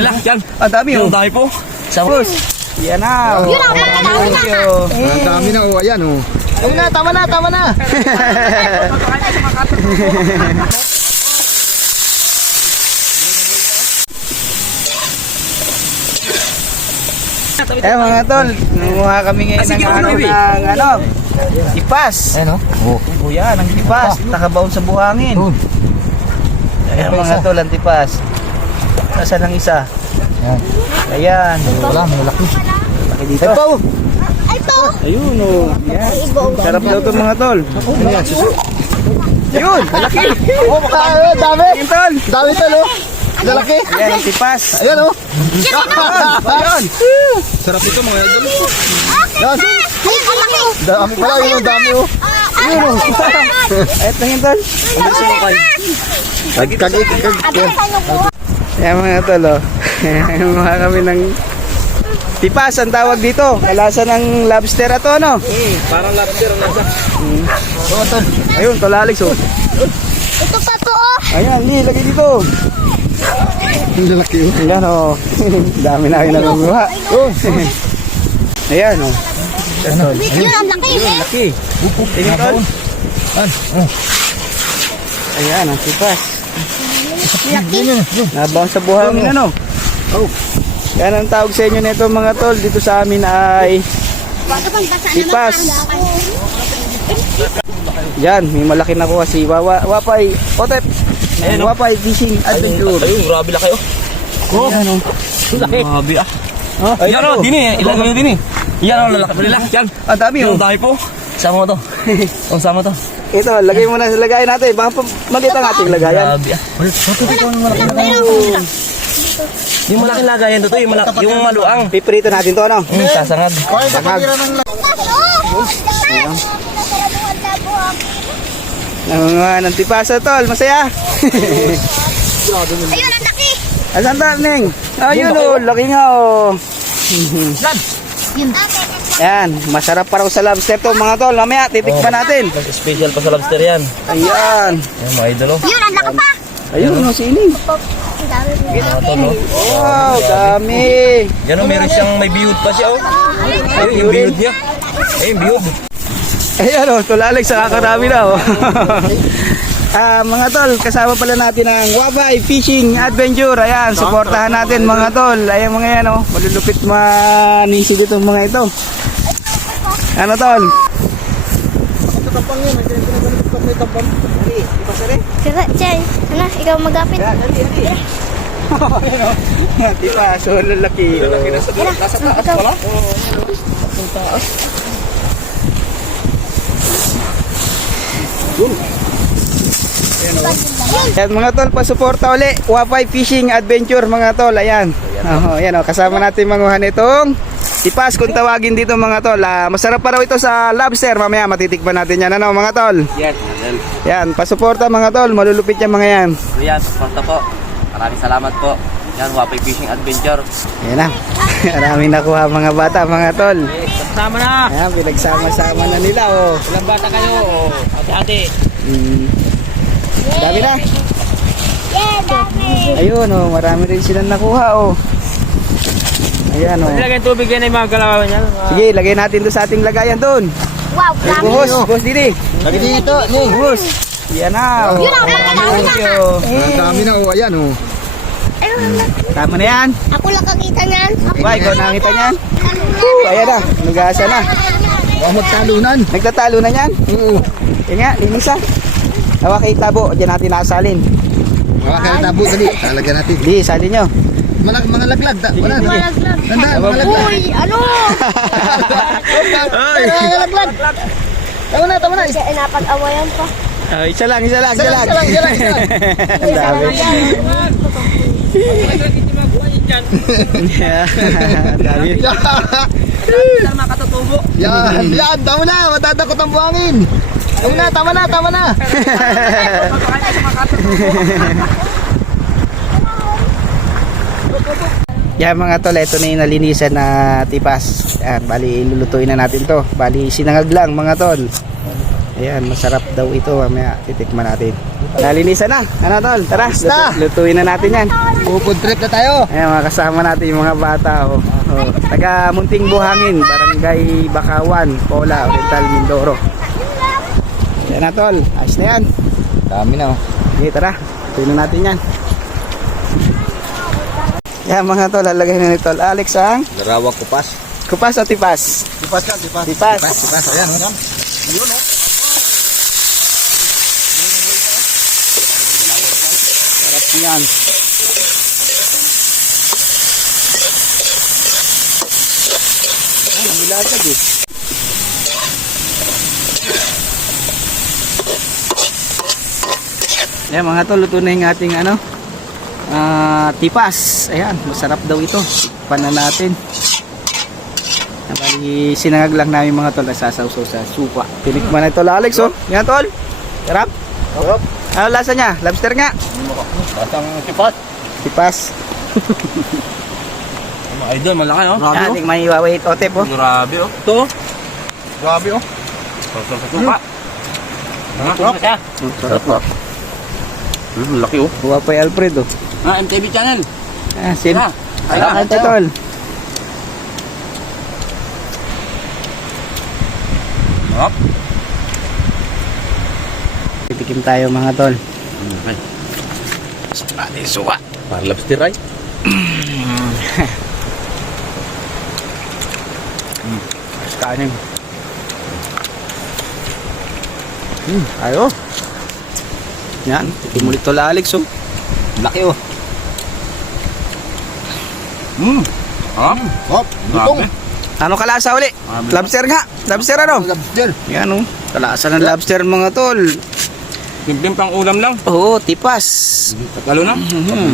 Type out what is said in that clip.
Alila, yan. Ang dami oh. Ang dami po. Boss. Yan na. Yun ang dami na. Ang dami na oh, ayan oh. Ayun na, tama na, tama na. Mga tol, nanguha kami ngayon ng tipas. Ano? Oh, yan, ang tipas. Nakabaon sa buhangin. Ayan mga tol, ang tipas. Nasaan ang isa? Ayan. Wala, malaki. Laki dito. Ito. Ayun oh. Yan. Sarap daw ito mga tol. Ayan, susu. Ayun, malaki. Oh, dami. Ayun tol. Dami tol oh. Lalaki. Ayan ang tipas. Ayan oh. Ayun. Sarap ito mga idol. Ayun, ang laki. Dami pala, yun ang dami oh. Ayun oh. Ito yung tol. Kag. Ayan mga tol oh. Mga kami ng tipas ang tawag dito. Kalasa ng lobster ato ano? Parang lobster ang nasa. Oo tol. Ayun, tol Alex oh. Ito pa to oh. Ayan, lagay dito. Ang lalaki oh. Ayan oh. Dami na kayo naguguha. Oh. Ayan oh. Yun ang laki. Laki. Tingin tol. Ayan ang tipas. Nabaw sa buhangin ano? Oh. Yan ang tawag sa inyo nito mga tol. Dito sa amin ay tipas. Yan, may malaki na kuha si Wapay Otep. Wapay Fishing Adventure. Ayun, grabe laki oh. Oh, ano? Laki. Grabe ah. Ayun Yan oh, dini. Ilagay mo dini. Yan oh, lalaki pa nila. Yan. Ang dami oh. Ang dami po. Sama mo to. Oh, sama to. Ito, lagay mo na sa lagayan natin. Baka maliit ang ating lagayan. Grabe ah. Yung malaking lagayan to, yung maluang. Piprito natin to ano? Sasangag. Ng tipasa tol, masaya. Ayun, ang laki. Asan darning? Ayun oh, laki nga oh. Yun. Yan, masarap pa raw sa lobster to mga tol. Mamaya titikman natin. Special pa sa lobster yan. Ayan. Ayan mga idol oh. Yun, ang laki pa. Ayun, ano sining. Ang dami mo. Mga tol oh. Wow, dami. Yan oh, meron siyang may bihud pa siya oh. Ayun, yung bihud niya. Ayun, bihud. Ayan o, tol Alex, nakakarami na o. Mga tol, kasama pala natin ang Wapay Fishing Adventure. Ayan, supportahan natin mga tol. Ayan mga yan o, malulupit manisi dito mga ito. Ano tol? Kaya, Chay. Ano, ikaw magapit. Diba, so lalaki. Lalaki na sa nasa taas pala. Ayan mga tol, pasuporta uli. Wapay Fishing Adventure mga tol. Ayan. Ayan o, kasama natin manguhan itong tipas kung tawagin dito mga tol. Masarap pa raw ito sa lobster. Mamaya matitikman natin yan ano mga tol. Yes, Yan, pasuporta mga tol. Malulupit yan mga yan. Kuya, suporta po. Maraming salamat po. Yan, Wapay Fishing Adventure. Ayan na. Maraming nakuha mga bata mga tol. Sama na! Ayan, pinagsama-sama na nila oh. Ilang bata kayo? Ate-ate. Dami na. Yeah, dami. Ayun oh, marami rin silang nakuha oh. Ayan oh. Lagyan tubig yan ay mga galawan niya. Sige, lagay natin doon sa ating lagayan doon. Wow, dami. Boss Didi. Lagi dito, Ning. Boss. Yan na. Yun ang dami na. Ang dami na oh, ayan oh. Ayun, ang laki. Tama na yan. Ako lang kakita niyan. Ba, ikaw nakita niyan? Ayan na, nag-aasa na. Oh, magtalunan. Nagtatalo na yan. Oo. Yan nga, linis ah. Hawa kay tabo, dyan natin nakasalin. Mga kalatabo, dali. Talaga natin. Di, salin nyo. Mga laglag. Wala, dali. Malaglag. Tandaan, mga laglag. Uy, ano? Mga laglag. Tama na, tama na. Kaya napag-awayan pa. Isa lang. Isa lang. Ang dami. Ang dami. Yan, tama na. Matatakot ang buhangin. Tama na. Yan mga tol, ito na yung nalinisan na tipas. Yan, bali lulutuin na natin to. Bali sinangag lang mga tol. Ayan, masarap daw ito. Mamaya titikman natin. Nalinisan na. Ano tol? Tara, Basta. lutuin na natin yan. Food trip na tayo. Ayan, mga kasama natin yung mga bata. Oh. Oh. Taga Munting Buhangin, Barangay Bakawan, Pola, Oriental, Mindoro. Ayan na tol. Ayos na yan. Dami na. Okay, tara. Lutuin na natin yan. Yan mga tol, lalagay na ni tol Alex ang Larawak kupas. kupas o tipas? Tipas lang, tipas. Tipas. Tipas, ayan. Ayan. Yun, oh. Sarap yan. Ay, nilatag eh. Ayan mga tol, luto na yung ating ano, tipas. Ayan, masarap daw ito. Tikpan na natin. Bali, sinangag lang namin mga tol, nagsasawsaw sa supa. Tinikman na ito, Alex, oh. Yan tol. Sarap. Sarap. Ano lasa niya? Lobster nga. Lasang tipas. Tipas. Mga idol, malaki oh. Ating may wawait otep, oh. Grabe oh. Ito oh. Grabe, oh. Sarap sa suka. Sarap siya. Sarap po. Laki oh. Buwa pa yung Alfred, oh. MTV channel. Sin. Ah, Ayan, ito, tol. Sarap. Titikim tayo mga tol. Okay. Pati suka. Para lobster ay. Kanin. Ayo. Yan, tikim ulit tol Alex, oh. Laki oh. Ah? Hop, lutong. Ano kalasa uli? Lobster nga. Lobster ano? Lobster. Yan, oh. Kalasa ng lobster mga tol. Simpleng pang ulam lang. Oo, tipas. Tatalo na. Mhm.